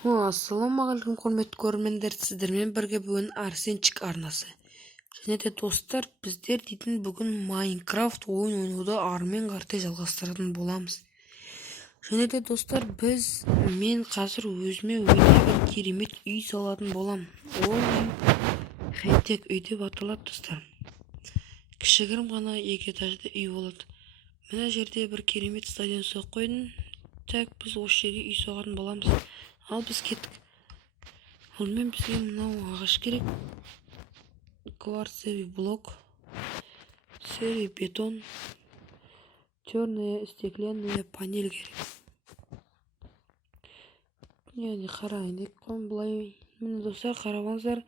Ассалаумағалейкум құрметті көрермендер, сіздермен бірге бүгін Арсенчик арнасы. Және де достар, біздер дейтін бүгін Майнкрафт ойын ойнауды армен қартай жалғастыратын боламыз. Және де достар, мен қазір өзіме өте бір керемет үй салатын болам. Ол үй хай-тек үй деп аталады достар. Кішігірім ғана екі этажды үй болады. Мына жерде бір керемет стадион соғып қойдым. Так, біз осы жерге үй соғатын боламыз. Ал біз кеттік. Онымен бізге мынау ағаш керек. Кварцевый блок, серый бетон, черная стеклянная панель керек. Яғни қарайын деп қойым былай. Міне достар, қарап алыңыздар.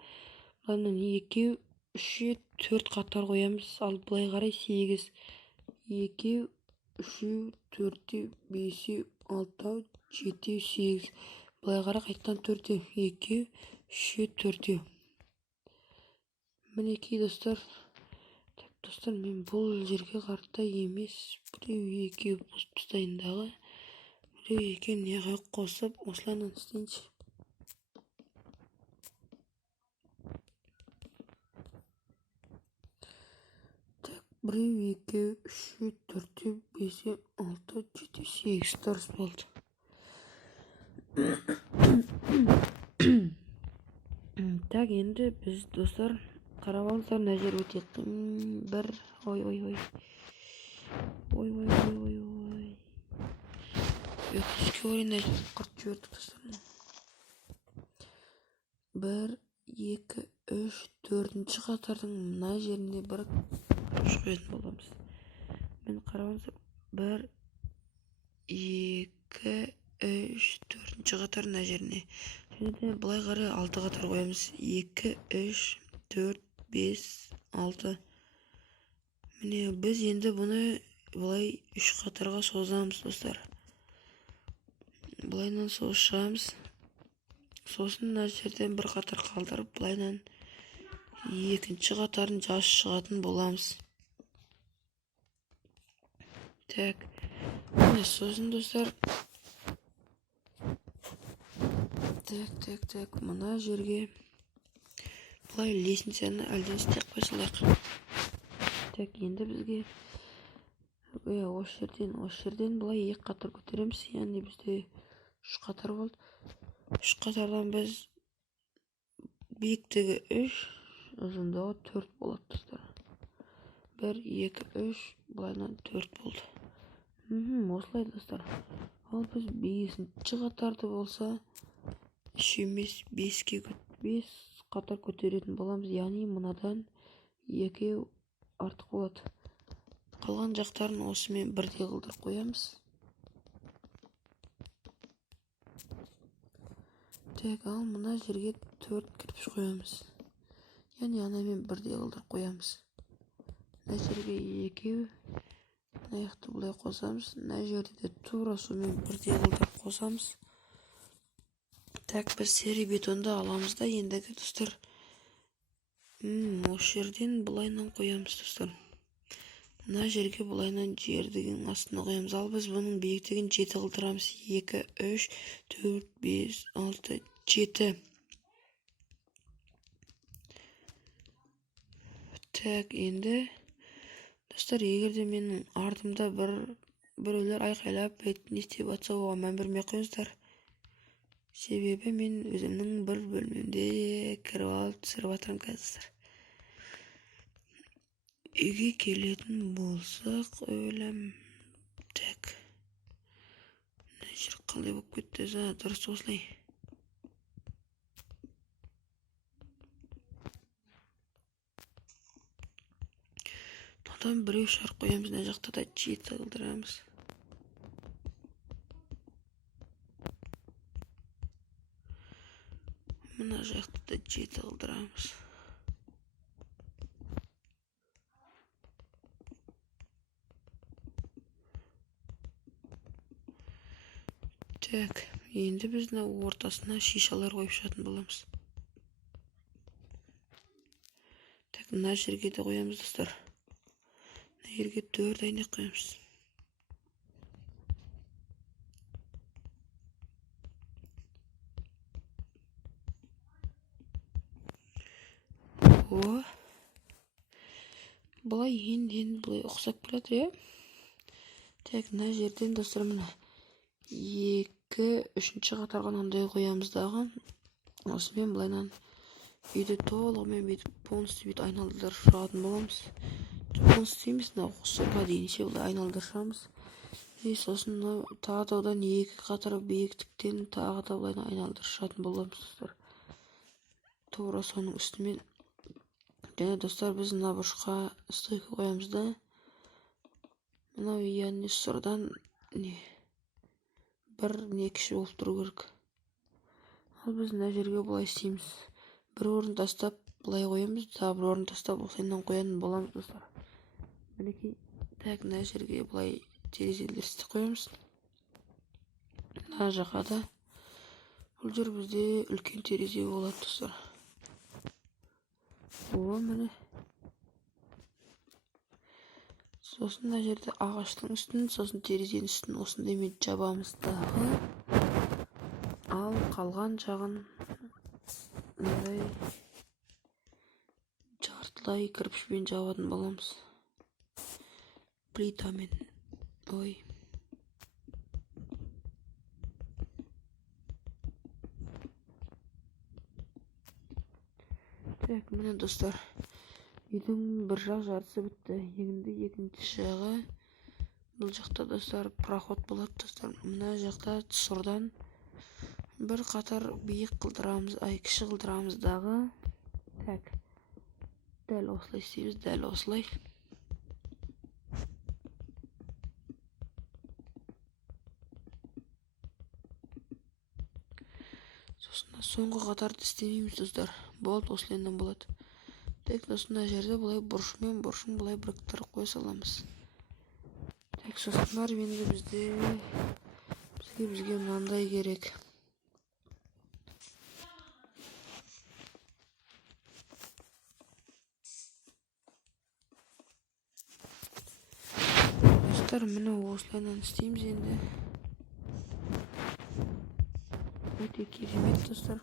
Бұлардан 2, 3, 4 қатар қоямыз. Ал былай қарай 8. 2, 3, 4, 5, 6, 7, 8. Былай қарай қайттан 4, 2, 3, 4. Мінекей достар. Достар, мен бұл жерге қарта емес, біреу екеу қосып тастайын дағы. Біреу екеу неғай қосып, осылайынан істейінші. Так, біреу екеу, 3, 4, 5, 6, 7, 8 дұрыс болды. Так, енді біз достар қарап алыңыздар, мына жер өте бір ой. Өкінішке орай мына жерді құртып жібердік достар. 1, 2, 3, 4-ші қатардың мына жеріне бір күріш қоятын боламыз. Мен қарап алыңыздар, 1, 2, 3, 4-ші қатар мына жеріне. Және де былай қарай 6 қатар қоямыз. 2, 3, 4, 5, 6. Міне біз енді бұны былай 3 қатарға созамыз достар. Былайынан соз шығамыз. Сосын мына жерден бір қатар қалдырып, былайынан екінші қатарын жазып шығатын боламыз. Так, міне сосын достар. Так, мына жерге былай лестницаны әлден істеп қойсалайық. Так, енді бізге осы жерден былай 2 қатар көтереміз. Яғни бізде 3 қатар болды. 3 қатардан біз биіктігі 3, ұзындығы 4 болады достар. 1, 2, 3, былайынан 4 болды. Осылай достар. Ал біз 5-ші қатарды болса 3 емес 5 қатар көтеретін боламыз. Яғни мынадан 2 артық болады. Қалған жақтарын осымен бірдей қылдырып қоямыз. Так, ал мына жерге 4 кірпіш қоямыз. Яғни анамен бірдей қылдырып қоямыз. Мына жерге 2, мына жақты бұлай қосамыз. Мына жерде де тура сумен бірдей қылдырып қосамыз. Так, біз серый бетонды аламыз да ендігі достар. Осы жерден бұлайынан қоямыз достар. Мына жерге бұлайынан жердігін астына қоямыз. Ал біз бұның биіктігін 7 қылдырамыз. 2, 3, 4, 5, 6, 7. Так, енді достар, егерде менің артымда біреулер айқайлап не істеп жатса, оған мән бермей қойыңыздар. Себебі мен өзімнің бір бөлмемде кіріп алып түсіріп жатырмын қазір. Үйге келетін болсақ, ойлам. Так. Мына жер қалай болып кетті? Дұрыс осылай. Одан біреу шар қоямыз, мына жақта да 7 қылдырамыз. Мына жақта да 7 қылдырамыз. Так, енді біз ортасына шишалар қойып шығатын боламыз. Так, мына жерге де қоямыз достар. Мына жерге 4 әйнек қоямыз. О, былай енді былай ұқсап келатыр, иә. Так, мына жерден достар, мына 2-3 қатарға мынандай қоямыз дағы. Осымен былайнан үйді толығымен бүйтіп полностью бүйтіп айналдырып шығатын боламыз. Полностью емес, мына осыға дейінше былай айналдырып шығамыз. Сосын тағы да одан 2 қатар биіктіктен тағы да былайнан айналдырып шығатын боламыз достар. Тура соның үстімен. Және достар, біз мына бұрышқа стойка қоямыз да. Мынау яғни сұрдан бір не кіші болып тұру керек. Ал біз мына жерге былай істейміз. Бір орын тастап былай қоямыз, тағы бір орын тастап осыдан қоятын боламыз достар. Мінекей, так, мына жерге былай терезелер істеп қоямыз. Мына жаққа да бұл жер бізде үлкен терезе болады достар. О, міне. Сосын мына жерде ағаштың үстін, сосын терезенің үстін осындаймен жабамыз дағы. Ал қалған жағын мындай жартылай кірпішпен жабатын боламыз. Плитамен. Ой. Так, міне достар. Үйдің бір жақ жартысы бітті. Енді екінші жағы. Бұл жақта достар проход болады достар. Мына жақта сұрдан бір қатар биік қылдырамыз, кіші қылдырамыз дағы. Так. Дәл осылай істейміз, дәл осылай. Сосын соңғы қатарды істемейміз достар. Болды, осылайдан болады. Так, сосын мына жерде былай бұрышымен бұрышын былай біріктіріп қоя саламыз. Так, сосын енді бізге мынандай керек. Достар, міне осылайдан істейміз енді. Өте керемет достар.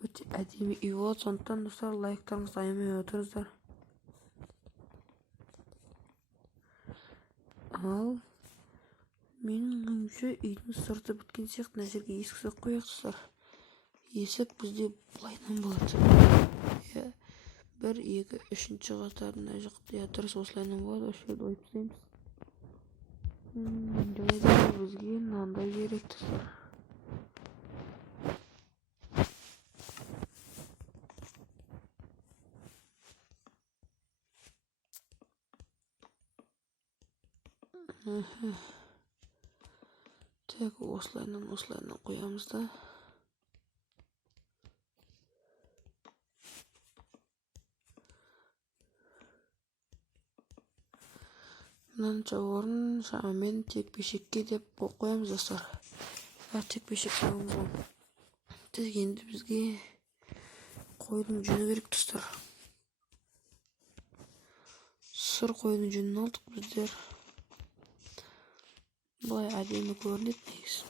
Өте әдемі үй болады. Сондықтан достар, лайктарыңызды аямай отырыңыздар. Ал менің ойымша үйдің сырты біткен сияқты, мына жерге есік қояйық достар. Есік бізде былайдан болады. 1, 2, 3 қатарына жақты дұрыс осылайдан болады. Осы жерді ойып тастаймыз. Жайда бізге мынандай керек достар. Так, осылайдан қоямыз да. Мынанша орын шамамен текпешекке деп қоямыз достар. Текпешек қоямыз ғой. Так, енді бізге қойдың жүні керек достар. Сұр қойдың жүнін алдық біздер. Былай әдемі көрінеді негізі.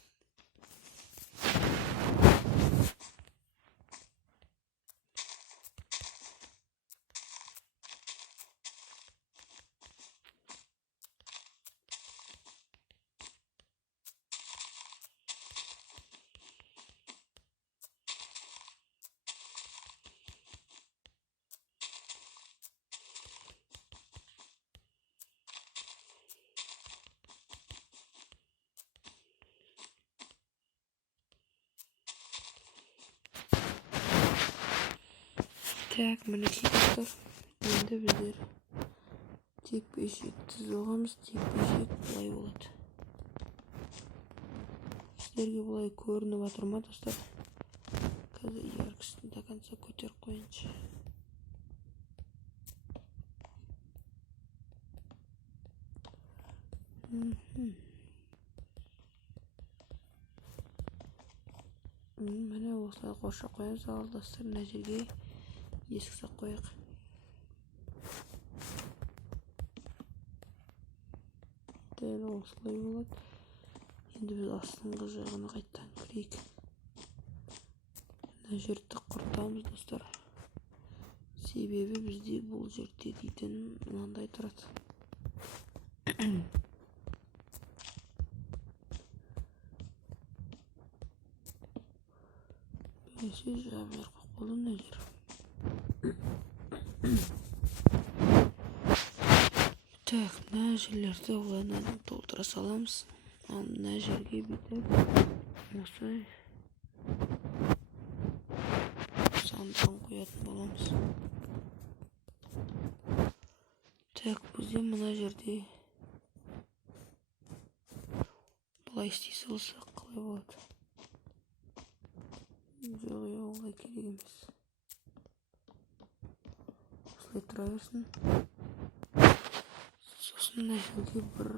Так, мінекей достар. Енді біздер текпешекті соғамыз. Текпешек былай болады. Сіздерге былай көрініп жатыр ма достар? Қазір яркостьін до конца көтеріп қойыншы. Міне осылай қоршап қоямыз. Ал достар, мына жерге есік сақ қояйық. Дәл осылай болады. Енді біз астыңғы жағына қайттан кірейік. Мына жерді құртамыз достар. Себебі бізде бұл жерде дейтін мынандай тұрады. Бесе жабер қолы мына жер. Так, мына жерлерді олайынан толтыра саламыз. Ал мына жерге бүйтіп осылай сандығын қоятын боламыз. Так, бізде мына жерде былай істей салсақ қалай болады? Жоқ, олай керек емес. Осылай тұра берсін. Сосын мына жерге бір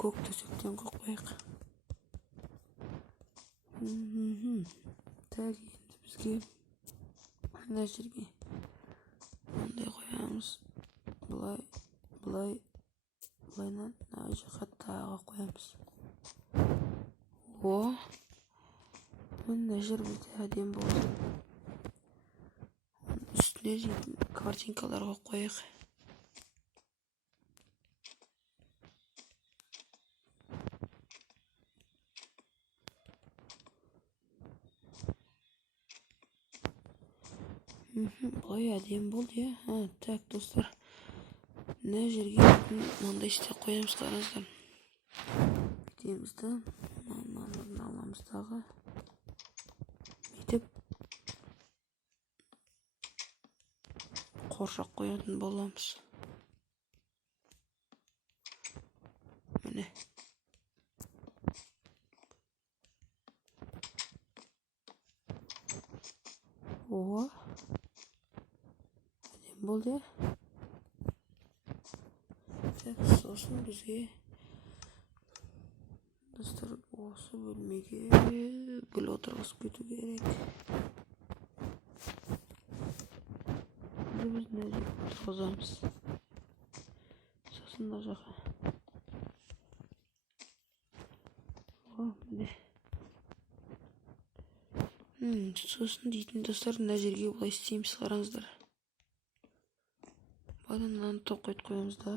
көк төсектен қойып қояйық. Так, енді бізге мына жерге мынандай қоямыз. Былайынан мына жаққа тағы қоямыз. Мына жер бізде әдем болды. Үстіне дейтін картинкаларға қояйық. Былай әдем болды, иә. Так, достар. Мына жерге мынандай істеп қоямыз, қараңыздар. Бүйтемізді, мынаны аламыз дағы. Бүйтіп қоршақ қоятын боламыз. Міне. Әдем болды. Так, сосын бізге достар осы бөлмеге гүл отырғызып кету керек. Біз мына жерге отырғызамыз. Сосын мына жаққа. Міне. Сосын дейтін достар, мына жерге былай істейміз, қараңыздар. Банананы тоқойт қоямыз да.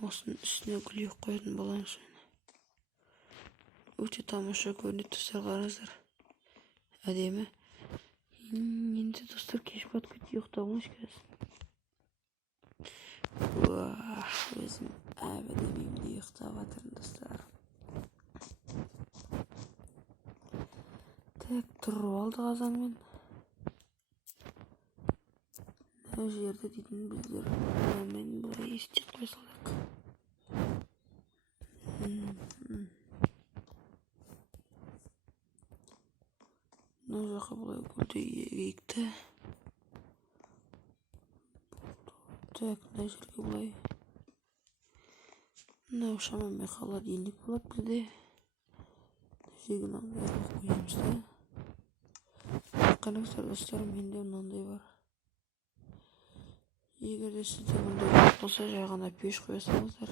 Осының үстіне гүл қоятын боламыз. Өте тамаша көрінеді, достар, қараңыздар. Әдемі. Енді достар, кеш батып кетті, ұйықтауыңыз қазір. Өзім әбдемеймде ұйықтап жатырмын, достар. Так, тұрып алды қазанмен. Мына жерді дейтін біздер мен былай істеп қоя салдық. Мына жаққа былай гүлді егейікті. Так, мына жерге былай. Мынау шамамен холодильник болады бізде. Жерге мынандай қоямыз да. Қараңыздар, достар, менде мынандай бар. Егер де сізде мындай болса, жай ғана пеш қоя салыңыздар.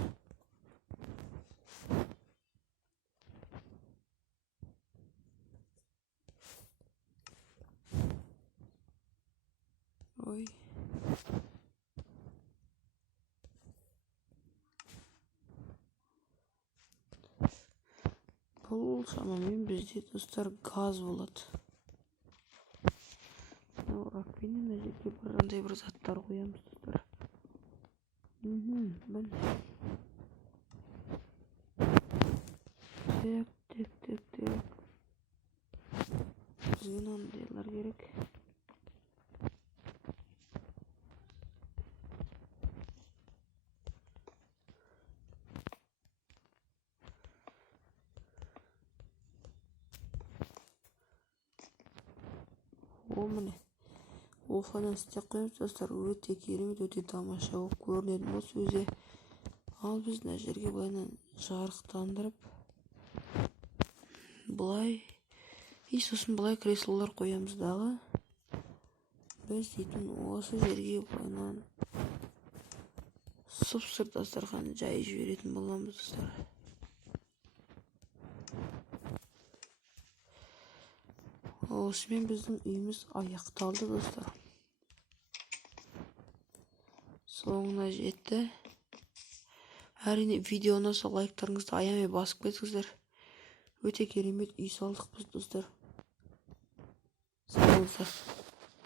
Бұл шамамен бізде, достар, газ болады. Ракпенен мына жерге бірандай бір заттар қоямыз, достар. Так. Бізге мынандайлар керек. Міне. Осыдан істеп қоямыз, достар. Өте керемет, өте тамаша болып көрінеді осы өзі. Ал біз мына жерге былайынан жарықтандырып, былай, сосын былай креслолар қоямыз дағы. Біз дейтін осы жерге былайынан сұп-сұр дастархан жайып жіберетін боламыз, достар. Осымен біздің үйіміз аяқталды, достар. соңына жетті. Әрине видео ұнаса лайктарыңызды аямай басып кетіңіздер. Өте керемет үй салдық біз достар. Сау болыңыздар.